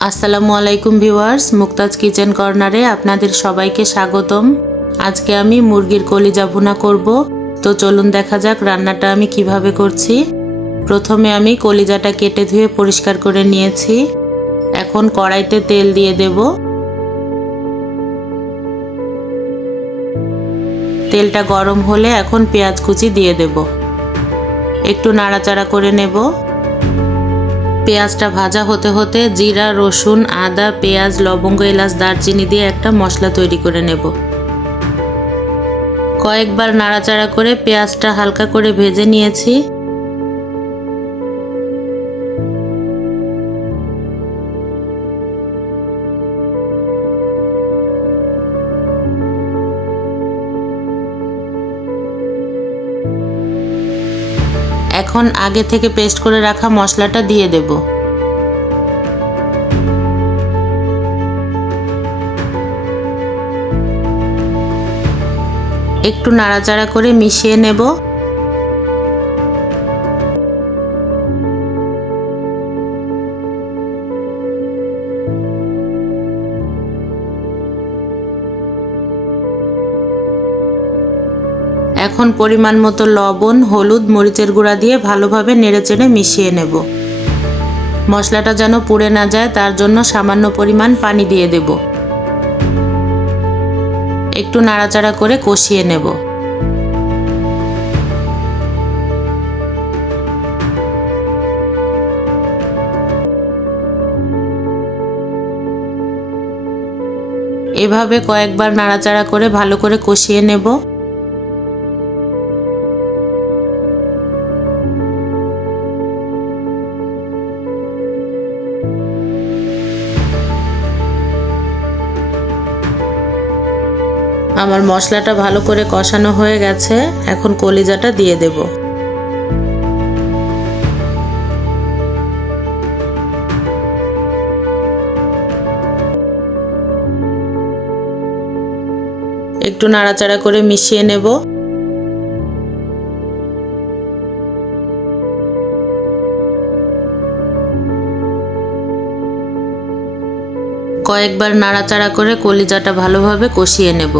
আসসালামু আলাইকুম viewers, Mukta's kitchen কর্নারে আপনাদের সবাইকে স্বাগতম। আজকে আমি মুরগির কলিজা ভুনা করব। তো চলুন দেখা যাক রান্নাটা আমি কিভাবে করছি। প্রথমে আমি কলিজাটা কেটে ধুয়ে পরিষ্কার করে নিয়েছি। এখন কড়াইতে তেল দিয়ে দেব। তেলটা গরম হলে এখন পেঁয়াজ কুচি দিয়ে দেব। একটু নাড়াচাড়া করে নেব। পেঁয়াজটা ভাজা হতে হতে জিরা, রসুন, আদা, পেঁয়াজ, লবঙ্গ, এলাচ, দারচিনি দিয়ে একটা মশলা তৈরি করে নেব। কয়েকবার নাড়াচাড়া করে পেঁয়াজটা হালকা করে ভেজে নিয়েছি। এখন আগে থেকে পেস্ট করে রাখা মশলাটা দিয়ে দেব। একটু নাড়াচাড়া করে মিশিয়ে নেব। এখন পরিমাণ মতো লবণ, হলুদ, মরিচের গুঁড়া দিয়ে ভালোভাবে নেড়েচেড়ে মিশিয়ে নেব। মশলাটা যেন পুড়ে না যায় তার জন্য সামান্য পরিমাণ পানি দিয়ে দেব। একটু নাড়াচাড়া করে কষিয়ে নেব। এভাবে কয়েকবার নাড়াচাড়া করে ভালো করে কষিয়ে নেব। আমার মশলাটা ভালো করে কষানো হয়ে গেছে। এখন কলিজাটা দিয়ে দেব। একটু নাড়াচাড়া করে মিশিয়ে নেব। কয়েকবার নাড়াচাড়া করে কলিজাটা ভালোভাবে কষিয়ে নেব।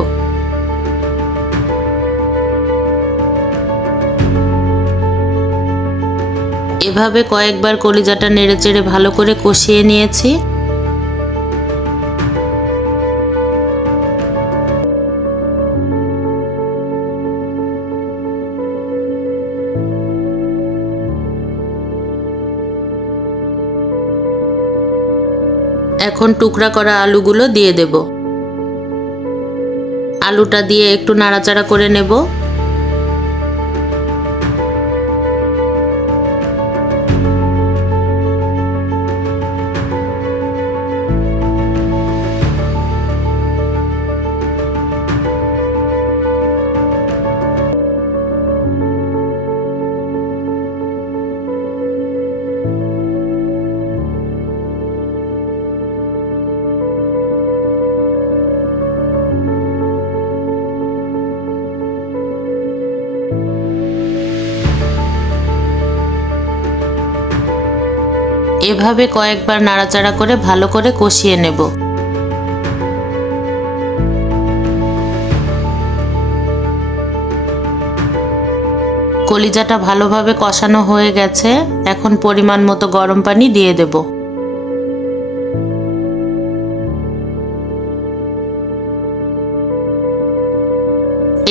এভাবে কয়েকবার কলিজাটা নেড়েচেড়ে ভালো করে কষিয়ে নিয়েছি। এখন টুকরা করা আলুগুলো দিয়ে দেব। আলুটা দিয়ে একটু নাড়াচাড়া করে নেব। এভাবে কয়েকবার নাড়াচাড়া করে ভালো করে কষিয়ে নেব। কলিজাটা ভালোভাবে কষানো হয়ে গেছে। এখন পরিমাণ মতো গরম পানি দিয়ে দেব।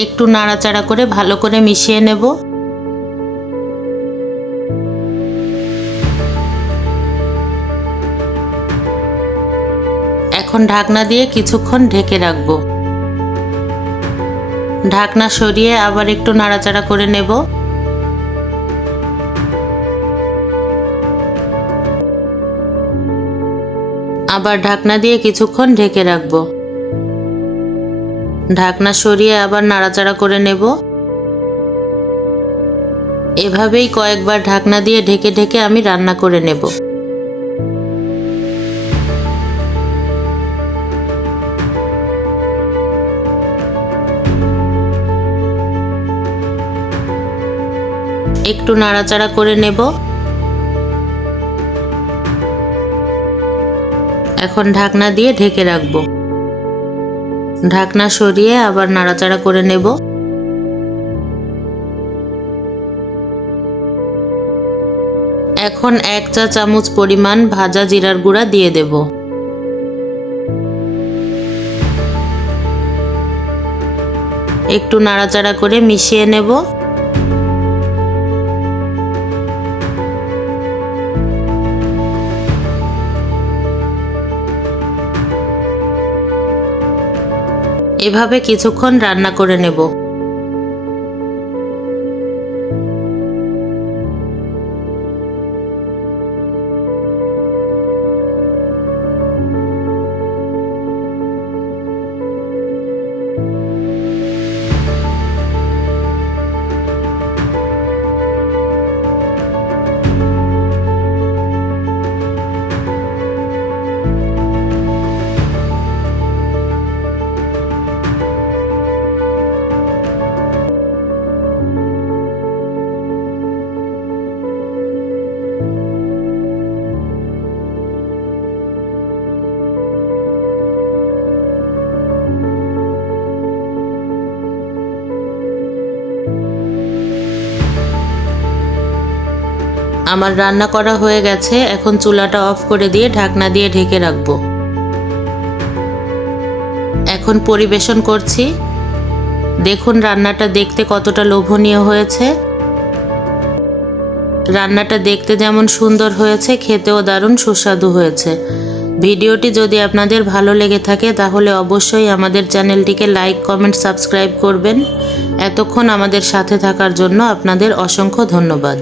একটু নাড়াচাড়া করে ভালো করে মিশিয়ে নেব। এখন ঢাকনা দিয়ে কিছুক্ষণ ঢেকে রাখব। ঢাকনা সরিয়ে আবার একটু নাড়াচাড়া করে নেব। আবার ঢাকনা দিয়ে কিছুক্ষণ ঢেকে রাখব। ঢাকনা সরিয়ে আবার নাড়াচাড়া করে নেব। এভাবেই কয়েকবার ঢাকনা দিয়ে ঢেকে ঢেকে আমি রান্না করে নেব। একটু নাড়াচাড়া করে নেব। এখন ঢাকনা দিয়ে ঢেকে রাখবো। ঢাকনা সরিয়ে আবার নাড়াচাড়া করে নেব। এখন 1 চা চামচ পরিমাণ ভাজা জিরার গুঁড়া দিয়ে দেব। একটু নাড়াচাড়া করে মিশিয়ে নেব। এভাবে কিছুক্ষণ রান্না করে নেব। আমার রান্না করা হয়ে গেছে। এখন চুলাটা অফ করে দিয়ে ঢাকনা দিয়ে ঢেকে রাখবো। এখন পরিবেশন করছি। দেখুন রান্নাটা দেখতে কতটা লোভনীয় হয়েছে। রান্নাটা দেখতে যেমন সুন্দর হয়েছে, খেতেও দারুণ সুস্বাদু হয়েছে। ভিডিওটি যদি আপনাদের ভালো লেগে থাকে তাহলে অবশ্যই আমাদের চ্যানেলটিকে লাইক, কমেন্ট, সাবস্ক্রাইব করবেন। এতক্ষণ আমাদের সাথে থাকার জন্য আপনাদের অসংখ্য ধন্যবাদ।